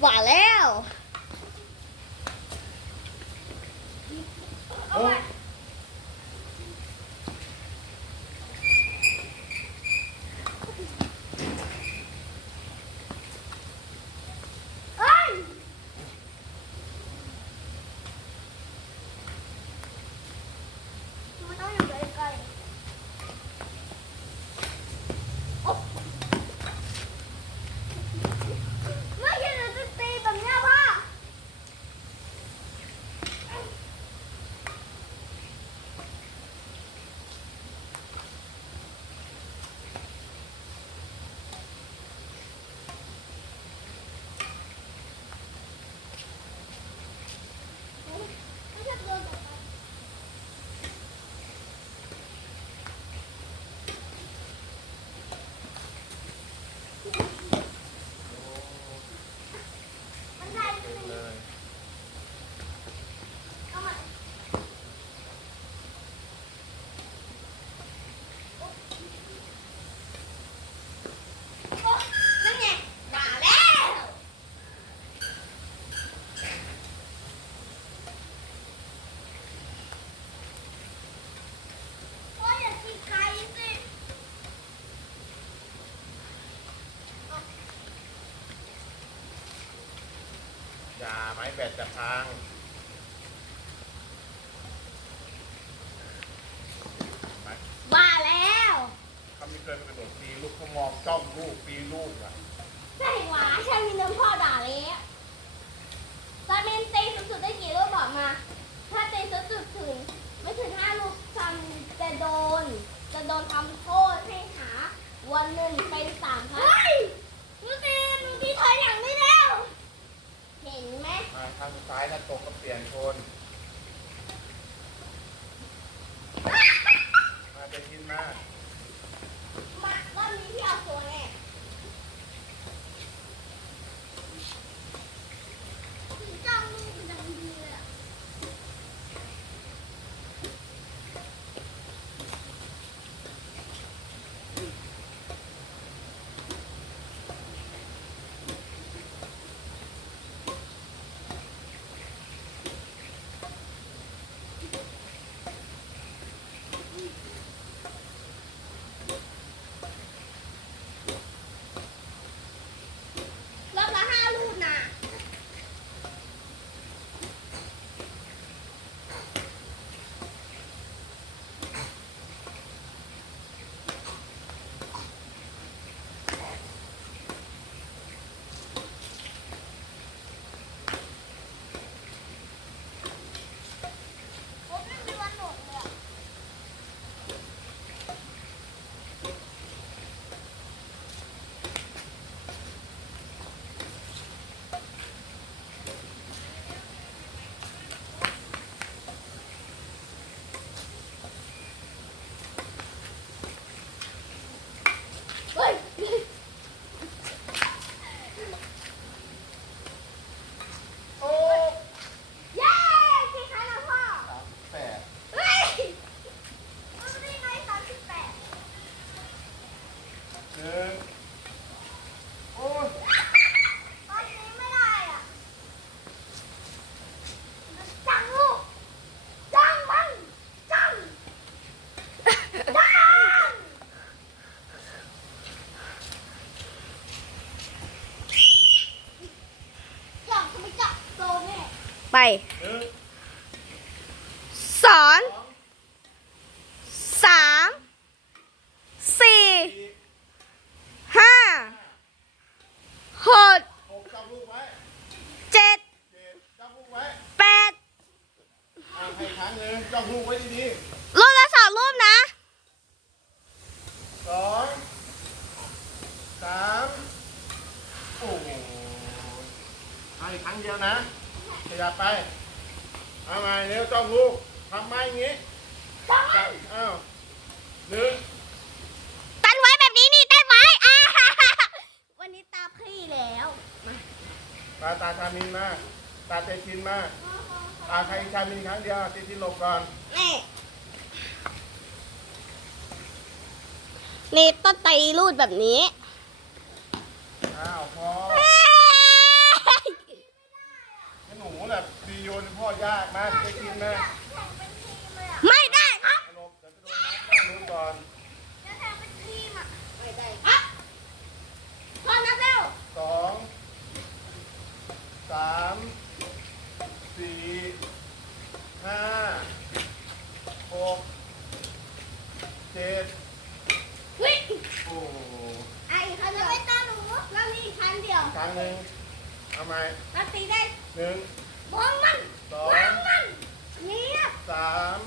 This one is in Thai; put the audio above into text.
หวานแล้ว โอ้ย เอ้ยมันต้องอยู่ใกล้ๆโอ๊ะไม่ใช่เราจะตีแบบเนี้ยพ่อ ไม่ชอบโดนตบไปมันได้ใช่ไหม เลย เอาใหม่โอ๊ะนั่นไงด่าแล้วโอ๊ยอย่ากินไข่สิ อย่าไม้แบตจะพังไม้ว่าแล้วเขาไม่เคยไปกระโดดตีลูกเขามองจ้องลูกตีลูกอะใช่หวาใช่มีน้ำพ่อด่าแล้วตอนเมนตีสุดๆได้กี่ลูกบอกมา ถ้าตีสุดๆถึงไม่ถึงห้าลูกทำจะโดน จะโดนทำโทษให้หา วันหนึ่งเป็นสามครั้งเฮ้ยมึงตีมึงตีถอยหลังได้แล้ว เห็นไหม มาทางซ้ายถ้าตกก็เปลี่ยนคน ไปหนึ่งสอนสองสามสี่สี่ห้าหกหกจับลูกไว้เจ็ดเจ็ดจับลูกไว้แปดอ่าให้ครั้งหนึ่งจับลูกไว้ดีรูปละสองรูปนะๆสองสามโอ้โหให้ครั้งเดียวนะ ขยับไป เอามาเร็วจ้องลูกทำไม้อย่างงี้จังจับอ้าวหนึ่งตันไว้แบบนี้นี่ได้ไหมอ่าวันนี้ตาพี่แล้วตาตาชามินมา ตาเตชินมา ตาใครชามินครั้งเดียวเตชินหลบก่อนนี่นี่ต้องตีรูดแบบนี้ ยากมากจะกินนะไม่ได้ครับหลบจะโดนน้ำนู้นก่อนจะทำเป็นทีมอะไม่ได้ครับพอนะเร็วสองสามสี่ห้าหกเจ็ดวิ่งโอ้ไอ้เขาจะไม่ต้าหนูแล้วนี่ชั้นเดียวครั้งหนึ่งทำไมตีได้หนึ่ง วองมันวางมันนี่สาม